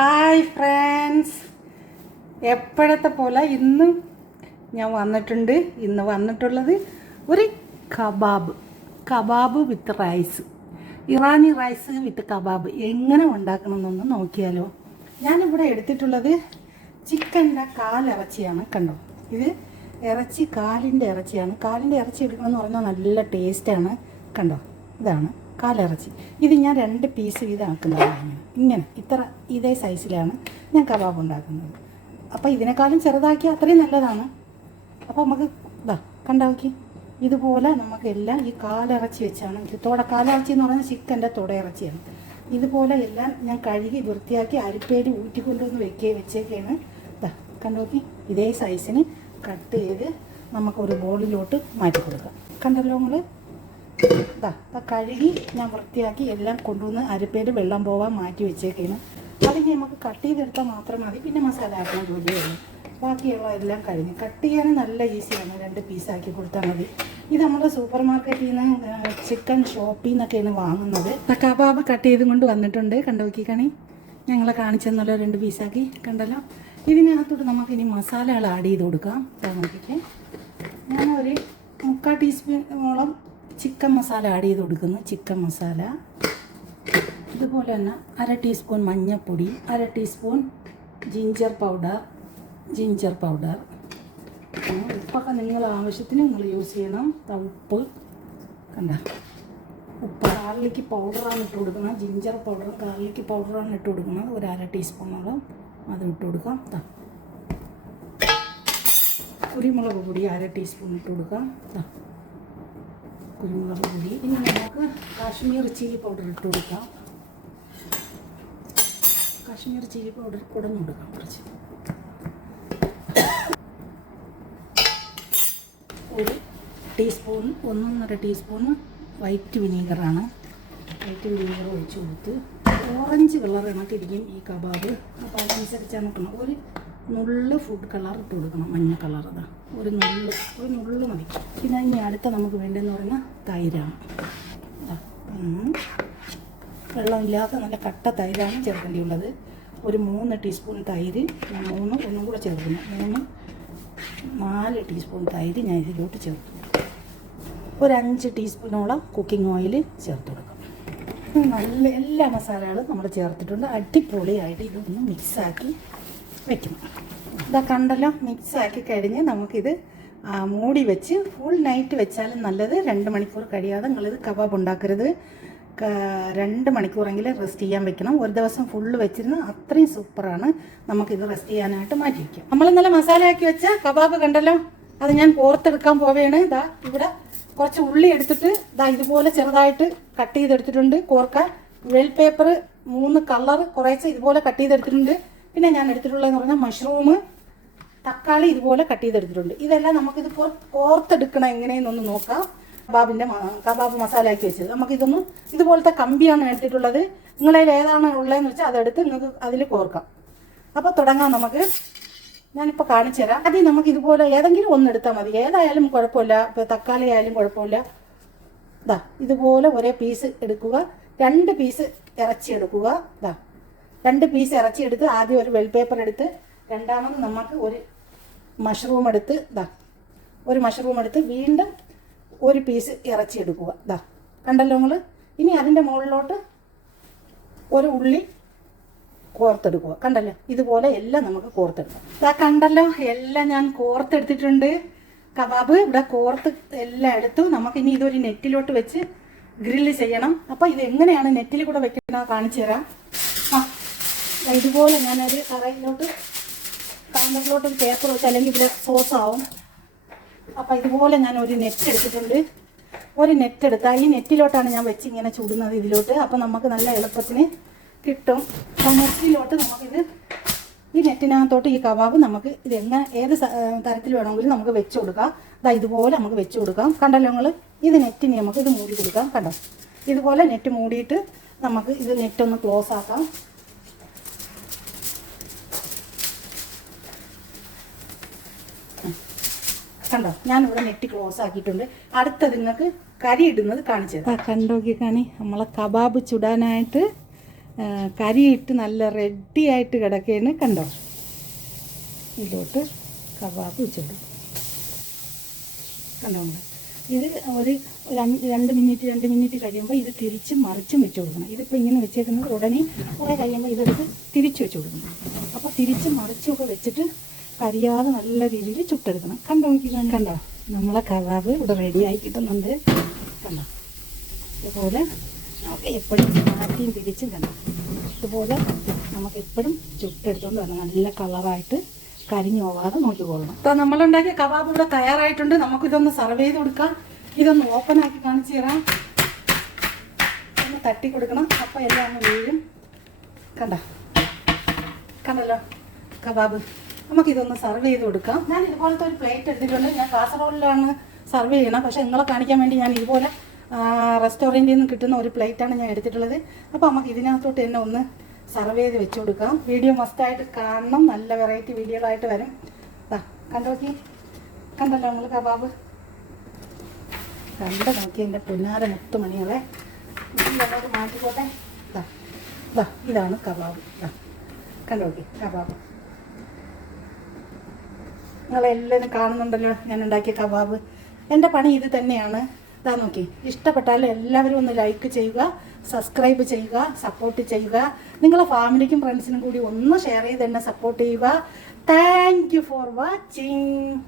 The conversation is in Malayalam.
Hi friends. എപ്പോഴത്തെ പോലെ ഇന്നും ഞാൻ വന്നിട്ടുണ്ട്. ഇന്ന് വന്നിട്ടുള്ളത് ഒരു kebab. Kebab with rice Irani rice with kebab. എങ്ങനെ ഉണ്ടാക്കണമെന്നൊന്ന് നോക്കിയാലോ. ഞാനിവിടെ എടുത്തിട്ടുള്ളത് ചിക്കന്റെ കാലിറച്ചിയാണ് കണ്ടോ. ഇത് ഇറച്ചി കാലിന്റെ ഇറച്ചിയാണ്. കാലിന്റെ ഇറച്ചി എടുക്കണമെന്ന് പറഞ്ഞാൽ നല്ല ടേസ്റ്റാണ് കണ്ടോ? ഇതാണ്. കാലിറച്ചി ഇത് ഞാൻ രണ്ട് പീസ് വീതമാക്കുന്നതാണ് ഇങ്ങനെ. ഇത്ര ഇതേ സൈസിലാണ് ഞാൻ കബാബ് ഉണ്ടാക്കുന്നത്. അപ്പോൾ ഇതിനേക്കാളും ചെറുതാക്കി അത്രയും നല്ലതാണ്. അപ്പോൾ നമുക്ക് ഇതാ കണ്ടാക്കി ഇതുപോലെ നമുക്കെല്ലാം ഈ കാലിറച്ചി വെച്ചാണ്. ഇത് കാലിറച്ചി എന്ന് പറഞ്ഞാൽ ചിക്കന്റെ തുടയിറച്ചിയാണ് ഇതുപോലെ എല്ലാം ഞാൻ കഴുകി വൃത്തിയാക്കി അരിപ്പേര് ഊറ്റിക്കൊണ്ടുവന്ന് വെക്കുകയും വെച്ചേക്കാണ്. ഇതാ കണ്ടോക്കി ഇതേ സൈസിന് കട്ട് ചെയ്ത് നമുക്കൊരു ബോളിലോട്ട് മാറ്റി കൊടുക്കാം കണ്ടല്ലോ നിങ്ങൾ ഇതാ കഴുകി ഞാൻ വൃത്തിയാക്കി എല്ലാം കൊണ്ടുവന്ന് അരിപ്പേര് വെള്ളം പോവാൻ മാറ്റി വെച്ചേക്കാണ്. അത് ഇനി നമുക്ക് കട്ട് ചെയ്തെടുത്താൽ മാത്രം മതി. പിന്നെ മസാല ആക്കണം ജോലിയുള്ളൂ ബാക്കിയുള്ള എല്ലാം കഴിഞ്ഞ്. കട്ട് ചെയ്യാൻ നല്ല ഈസിയാണ് രണ്ട് പീസാക്കി കൊടുത്താൽ മതി. ഇത് നമ്മൾ സൂപ്പർ മാർക്കറ്റിൽ നിന്ന് ചിക്കൻ ഷോപ്പിൽ നിന്നൊക്കെയാണ് വാങ്ങുന്നത്. കബാബ് കട്ട് ചെയ്തും കൊണ്ട് വന്നിട്ടുണ്ട്. കണ്ടു നോക്കിക്കണി ഞങ്ങളെ കാണിച്ചെന്നുള്ള രണ്ട് പീസാക്കി കണ്ടല്ലോ. ഇതിനകത്തോട്ട് നമുക്ക് ഇനി മസാലകൾ ആഡ് ചെയ്ത് കൊടുക്കാം. നോക്കിക്കേ. ഞാനൊരു മുക്കാൽ ടീസ്പൂണോളം ചിക്കൻ മസാല ആഡ് ചെയ്ത് കൊടുക്കുന്നു. ചിക്കൻ മസാല. ഇതുപോലെ തന്നെ അര ടീസ്പൂൺ മഞ്ഞൾപ്പൊടി അര teaspoon ginger powder ginger powder ഉപ്പൊക്കെ നിങ്ങൾ ആവശ്യത്തിന് നിങ്ങൾ യൂസ് ചെയ്യണം. ഉപ്പ്. കണ്ട? ഉപ്പ് ഗാർലിക്ക് പൗഡറാണ് ഇട്ട് കൊടുക്കുന്നത്. ജിഞ്ചർ പൗഡറും ഗാർലിക്ക് പൗഡറാണ് ഇട്ട് കൊടുക്കുന്നത്. ഒരു അര ടീസ്പൂണോളം അത് ഇട്ട് കൊടുക്കാം. താ കുരുമുളക് പൊടി അര ടീസ്പൂൺ ഇട്ട് കൊടുക്കാം. ദാ. കുരുമുളക് പൊടി ഇനി നമുക്ക് കാശ്മീർ ചില്ലി പൗഡർ ഇട്ട് കൊടുക്കാം. കാശ്മീർ ചില്ലി പൗഡർ കുടഞ്ഞു കൊടുക്കാം കുറച്ച്. ഒരു ടീസ്പൂൺ ഒന്നൊന്നര ടീസ്പൂൺ വൈറ്റ് വിനീഗറാണ്. വൈറ്റ് വിനീഗർ ഒഴിച്ച് കൊടുത്ത്. ഓറഞ്ച് കളർ കണക്കിരിക്കും ഈ കബാബ്. അപ്പോൾ അതനുസരിച്ചാണ് ഒരു നുള്ള് ഫുഡ് കളർ ഇട്ട് കൊടുക്കണം മഞ്ഞ കളർ ഇതാ. ഒരു നുള്ള് ഒരു നുള്ള് മതി. പിന്നെ ഇനി അടുത്ത നമുക്ക് വേണ്ടതെന്ന് പറഞ്ഞാൽ തൈരാണ്. വെള്ളമില്ലാത്ത നല്ല കട്ട തൈരാണ് ചേർക്കേണ്ടിയുള്ളത്. ഒരു മൂന്ന് ടീസ്പൂൺ തൈര് ഞാൻ മൂന്ന് ഒന്നും കൂടെ ചേർക്കുന്നു. മൂന്ന് നാല് ടീസ്പൂൺ തൈര് ഞാൻ ഇതിലോട്ട് ചേർക്കും ഒരു അഞ്ച് ടീസ്പൂണോളം കുക്കിംഗ് ഓയിൽ ചേർത്ത് കൊടുക്കും. നല്ല എല്ലാ മസാലകളും നമ്മൾ ചേർത്തിട്ടുണ്ട്. അടിപൊളിയായിട്ട് ഇതൊന്ന് മിക്സാക്കി വെക്കണം ഇതാ കണ്ടല്ലോ മിക്സാക്കി കഴിഞ്ഞ് നമുക്കിത് മൂടി വെച്ച് ഫുൾ നൈറ്റ് വെച്ചാലും നല്ലത്. രണ്ട് മണിക്കൂർ കഴിയാതെ നിങ്ങളിത് കബാബ് ഉണ്ടാക്കരുത്. രണ്ട് മണിക്കൂറെങ്കിലും റെസ്റ്റ് ചെയ്യാൻ വെക്കണം. ഒരു ദിവസം ഫുള്ള് വെച്ചിരുന്ന് അത്രയും സൂപ്പറാണ്. നമുക്കിത് റെസ്റ്റ് ചെയ്യാനായിട്ട് മാറ്റി വയ്ക്കാം നമ്മൾ ഇന്നലെ മസാലയാക്കി വെച്ച കബാബ് കണ്ടല്ലോ? അത് ഞാൻ പുറത്തെടുക്കാൻ പോവുകയാണ്. ഇതാ ഇവിടെ കുറച്ച് ഉള്ളി എടുത്തിട്ട് ഇതാ ഇതുപോലെ ചെറുതായിട്ട് കട്ട് ചെയ്തെടുത്തിട്ടുണ്ട്. കോർക്ക വെൽ പേപ്പർ മൂന്ന് കളർ കുറേശ്ശെ ഇതുപോലെ കട്ട് ചെയ്തെടുത്തിട്ടുണ്ട്. പിന്നെ ഞാൻ എടുത്തിട്ടുള്ളതെന്ന് പറഞ്ഞാൽ മഷ്റൂം തക്കാളി ഇതുപോലെ കട്ട് ചെയ്തെടുത്തിട്ടുണ്ട്. ഇതെല്ലാം നമുക്കിത് കോർത്തെടുക്കണം എങ്ങനെയെന്നൊന്ന് നോക്കാം. കബാബിന്റെ മ- കബാബ് മസാല ആക്കി വെച്ചത്. നമുക്കിതൊന്ന് ഇതുപോലത്തെ കമ്പിയാണ് എടുത്തിട്ടുള്ളത്. നിങ്ങളതിൽ ഏതാണ് ഉള്ളതെന്ന് വെച്ചാൽ അതെടുത്ത് നിങ്ങൾക്ക് അതിൽ കോർക്കാം. അപ്പോൾ തുടങ്ങാം നമുക്ക്. ഞാനിപ്പോൾ കാണിച്ചു തരാം. ആദ്യം നമുക്ക് ഇതുപോലെ ഏതെങ്കിലും ഒന്ന് എടുത്താൽ മതി. ഏതായാലും കുഴപ്പമില്ല. ഇപ്പോൾ തക്കാളി ആയാലും കുഴപ്പമില്ല. ഇതാ ഇതുപോലെ ഒരേ പീസ് എടുക്കുക. രണ്ട് പീസ് ഇറച്ചി എടുക്കുക ദാ രണ്ട് പീസ് ഇറച്ചി എടുത്ത് ആദ്യം ഒരു വെൽ പേപ്പർ എടുത്ത് രണ്ടാമത് നമുക്ക് ഒരു മഷ്റൂം എടുത്ത് ഇതാ ഒരു മഷ്റൂം എടുത്ത് വീണ്ടും ഒരു പീസ് ഇറച്ചി എടുക്കുക ഇതാ കണ്ടല്ലോ നിങ്ങൾ ഇനി അതിന്റെ മുകളിലോട്ട് ഒരു ഉള്ളി കോർത്തെടുക്കുക കണ്ടല്ലോ? ഇതുപോലെ എല്ലാം നമുക്ക് കോർത്തെടുക്കാം. ഇതാ കണ്ടല്ലോ? എല്ലാം ഞാൻ കോർത്തെടുത്തിട്ടുണ്ട്. കബാബ് ഇവിടെ കോർത്ത് എല്ലാം എടുത്തു. നമുക്ക് ഇനി ഇതൊരു നെറ്റിലോട്ട് വെച്ച് ഗ്രില്ല് ചെയ്യണം. അപ്പോൾ ഇത് എങ്ങനെയാണ് നെറ്റിൽ കൂടെ വെക്കുന്നത് കാണിച്ചു തരാം. ആ ഇതുപോലെ ഞാനൊരു കറയിലോട്ട് കാമ്പറിലോട്ട് ഒരു പേപ്പർ വെച്ച് അല്ലെങ്കിൽ ഇവിടെ സോസ് ആവും. അപ്പം ഇതുപോലെ ഞാൻ ഒരു നെറ്റ് എടുത്തിട്ടുണ്ട്. ഒരു നെറ്റ് എടുത്താൽ ഈ നെറ്റിലോട്ടാണ് ഞാൻ വെച്ച് ഇങ്ങനെ ചൂടുന്നത് ഇതിലോട്ട്. അപ്പം നമുക്ക് നല്ല എളുപ്പത്തിന് കിട്ടും. അപ്പം നെറ്റിലോട്ട് നമുക്കിത് ഈ നെറ്റിനകത്തോട്ട് ഈ കബാബ് നമുക്ക് ഇത് എങ്ങനെ ഏത് തരത്തിൽ വേണമെങ്കിലും നമുക്ക് വെച്ച് കൊടുക്കാം. ഇതാ ഇതുപോലെ നമുക്ക് വെച്ച് കൊടുക്കാം. കണ്ടല്ലോ നിങ്ങൾ ഇത് നെറ്റിന് നമുക്ക് ഇത് മൂടി കൊടുക്കാം. കണ്ടോ? ഇതുപോലെ നെറ്റ് മൂടിയിട്ട് നമുക്ക് ഇത് നെറ്റ് ഒന്ന് ക്ലോസ് ആക്കാം. കണ്ടോ? ഞാനിവിടെ നെറ്റ് ക്ലോസ് ആക്കിയിട്ടുണ്ട്. അടുത്ത നിങ്ങൾക്ക് കരി ഇടുന്നത് കാണിച്ചു തരാം കണ്ടോക്കി കാണി. നമ്മളെ കബാബ് ചുടാനായിട്ട് കരിയിട്ട് നല്ല റെഡി ആയിട്ട് കിടക്കുകയാണ് കണ്ടോ? ഇതിലോട്ട് കബാബ് വെച്ചിടും കണ്ടോ? ഇത് ഒരു രണ്ട് മിനിറ്റ് രണ്ട് മിനിറ്റ് കഴിയുമ്പോൾ ഇത് തിരിച്ചും മറിച്ചും വെച്ച് കൊടുക്കണം. ഇതിപ്പോൾ ഇങ്ങനെ വെച്ചേക്കുന്നത് ഉടനെ കുറേ കഴിയുമ്പോൾ ഇതെടുത്ത് തിരിച്ച് വെച്ച് കൊടുക്കണം. അപ്പോൾ തിരിച്ചും മറിച്ചും ഒക്കെ വെച്ചിട്ട് കരിയാതെ നല്ല രീതിയിൽ ചുട്ടെടുക്കണം. കണ്ടോ കണ്ടോ? നമ്മളെ കബാബ് ഇവിടെ റെഡിയായി കിട്ടുന്നുണ്ട്. കണ്ടോ? ഇതുപോലെ നമുക്ക് എപ്പോഴും മാറ്റിയും തിരിച്ചും കണ്ടോ? ഇതുപോലെ നമുക്ക് എപ്പോഴും ചുട്ടെടുത്തോണ്ട് വരണം. നല്ല കളറായിട്ട് കരിഞ്ഞു പോവാതെ നോക്കിക്കൊള്ളണം അപ്പൊ നമ്മളുണ്ടാക്കിയ കബാബ് ഇവിടെ തയ്യാറായിട്ടുണ്ട്. നമുക്കിതൊന്ന് സർവ് ചെയ്ത് കൊടുക്കാം. ഇതൊന്ന് ഓപ്പൺ ആക്കി കാണിച്ചു തരാം. ഒന്ന് തട്ടി കൊടുക്കണം. അപ്പൊ എല്ലാം വീഴും. കണ്ട? കണ്ടല്ലോ? കബാബ് നമുക്കിതൊന്ന് സർവ് ചെയ്ത് കൊടുക്കാം. ഞാൻ ഇതുപോലത്തെ ഒരു പ്ലേറ്റ് എടുത്തിട്ടുണ്ട്. ഞാൻ കാസർഗോഡിലാണ് സർവ് ചെയ്യണം പക്ഷേ നിങ്ങളെ കാണിക്കാൻ വേണ്ടി ഞാൻ ഇതുപോലെ റെസ്റ്റോറന്റിൽ നിന്ന് കിട്ടുന്ന ഒരു പ്ലേറ്റാണ് ഞാൻ എടുത്തിട്ടുള്ളത്. അപ്പോൾ നമുക്ക് ഇതിനകത്തോട്ട് തന്നെ ഒന്ന് സർവ് ചെയ്ത് വെച്ച് കൊടുക്കാം. വീഡിയോ മസ്റ്റായിട്ട് കാണണം. നല്ല വെറൈറ്റി വീഡിയോകളായിട്ട് വരും. ദാ കണ്ടു നോക്കി? കണ്ടല്ലോ നിങ്ങൾ കബാബ്? കണ്ട നോക്കി എന്റെ പുന്നാര മുത്തുമണികളെ. മണിയോടെ മാറ്റിക്കോട്ടെ. ദാ ഇതാണ് കബാബ്. ദാ കണ്ടു നോക്കി? കബാബ്. നിങ്ങളെല്ലാവരും കാണുന്നുണ്ടല്ലോ ഞാൻ ഉണ്ടാക്കിയ കബാബ്. എന്റെ പണി ഇത് തന്നെയാണ്. ഇതാ നോക്കി. ഇഷ്ടപ്പെട്ടാൽ എല്ലാവരും ഒന്ന് ലൈക്ക് ചെയ്യുക സബ്സ്ക്രൈബ് ചെയ്യുക സപ്പോർട്ട് ചെയ്യുക. നിങ്ങളെ ഫാമിലിക്കും ഫ്രണ്ട്സിനും കൂടി ഒന്ന് ഷെയർ ചെയ്ത് എന്നെ സപ്പോർട്ട് ചെയ്യുക. Thank for watching